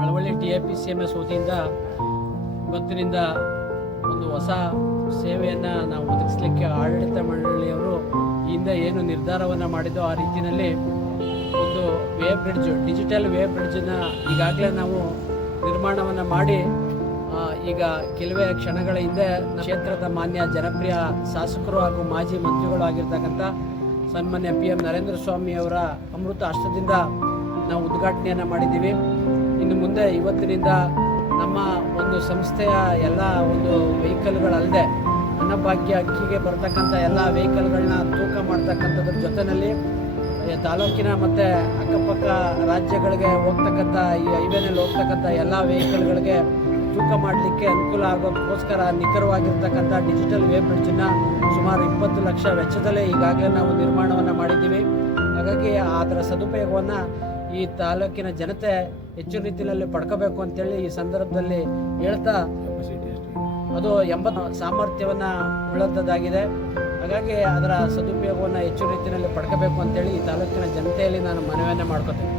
Malavalli TIPCMS ವತಿಯಿಂದ ಇವತ್ತಿನಿಂದ ಒಂದು ಹೊಸ ಸೇವೆಯನ್ನು ನಾವು ಒದಗಿಸಲಿಕ್ಕೆ ಆಡಳಿತ ಮಂಡಳಿಯವರು ಹಿಂದೆ ಏನು ನಿರ್ಧಾರವನ್ನು ಮಾಡಿದ್ದೋ ಆ ರೀತಿಯಲ್ಲಿ ಒಂದು ವೇವ್ ಬ್ರಿಡ್ಜ್, ಡಿಜಿಟಲ್ ವೇವ್ ಬ್ರಿಡ್ಜನ್ನು ಈಗಾಗಲೇ ನಾವು ನಿರ್ಮಾಣವನ್ನು ಮಾಡಿ ಈಗ ಕೆಲವೇ ಕ್ಷಣಗಳ ಹಿಂದೆ ಕ್ಷೇತ್ರದ ಮಾನ್ಯ ಜನಪ್ರಿಯ ಶಾಸಕರು ಹಾಗೂ ಮಾಜಿ ಮಂತ್ರಿಗಳು ಆಗಿರ್ತಕ್ಕಂಥ ಸನ್ಮಾನ್ಯ PM ನರೇಂದ್ರ ಸ್ವಾಮಿ ಅವರ ಅಮೃತ ಹಸ್ತದಿಂದ ನಾವು ಉದ್ಘಾಟನೆಯನ್ನು ಮಾಡಿದ್ದೀವಿ. ಇನ್ನು ಮುಂದೆ ಇವತ್ತಿನಿಂದ ನಮ್ಮ ಒಂದು ಸಂಸ್ಥೆಯ ಎಲ್ಲ ಒಂದು ವೆಹಿಕಲ್ಗಳಲ್ಲದೆ ಅನ್ನಭಾಗ್ಯ ಅಕ್ಕಿಗೆ ಬರ್ತಕ್ಕಂಥ ಎಲ್ಲ ವೆಹಿಕಲ್ಗಳನ್ನ ತೂಕ ಮಾಡ್ತಕ್ಕಂಥದ್ರ ಜೊತೆಯಲ್ಲಿ ತಾಲೂಕಿನ ಮತ್ತು ಅಕ್ಕಪಕ್ಕ ರಾಜ್ಯಗಳಿಗೆ ಹೋಗ್ತಕ್ಕಂಥ ಈ ಹೈವೇನಲ್ಲಿ ಹೋಗ್ತಕ್ಕಂಥ ಎಲ್ಲ ವೆಹಿಕಲ್ಗಳಿಗೆ ತೂಕ ಮಾಡಲಿಕ್ಕೆ ಅನುಕೂಲ ಆಗೋದಕ್ಕೋಸ್ಕರ ನಿಖರವಾಗಿರ್ತಕ್ಕಂಥ ಡಿಜಿಟಲ್ ವೇವ್ ಬ್ರಿಡ್ಜನ್ನು ಸುಮಾರು 20 ಲಕ್ಷ ವೆಚ್ಚದಲ್ಲೇ ಈಗಾಗಲೇ ನಾವು ನಿರ್ಮಾಣವನ್ನು ಮಾಡಿದ್ದೀವಿ. ಹಾಗಾಗಿ ಅದರ ಸದುಪಯೋಗವನ್ನು ಈ ತಾಲೂಕಿನ ಜನತೆ ಹೆಚ್ಚು ರೀತಿಯಲ್ಲಿ ಪಡ್ಕೋಬೇಕು ಅಂತೇಳಿ ಈ ಸಂದರ್ಭದಲ್ಲಿ ಹೇಳ್ತಾ, ಅದು 80 ಸಾಮರ್ಥ್ಯವನ್ನು ಉಳ್ಳಂಥದ್ದಾಗಿದೆ. ಹಾಗಾಗಿ ಅದರ ಸದುಪಯೋಗವನ್ನು ಹೆಚ್ಚು ರೀತಿಯಲ್ಲಿ ಪಡ್ಕೋಬೇಕು ಅಂತೇಳಿ ಈ ತಾಲೂಕಿನ ಜನತೆಯಲ್ಲಿ ನಾನು ಮನವಿಯನ್ನು ಮಾಡ್ಕೋತೇನೆ.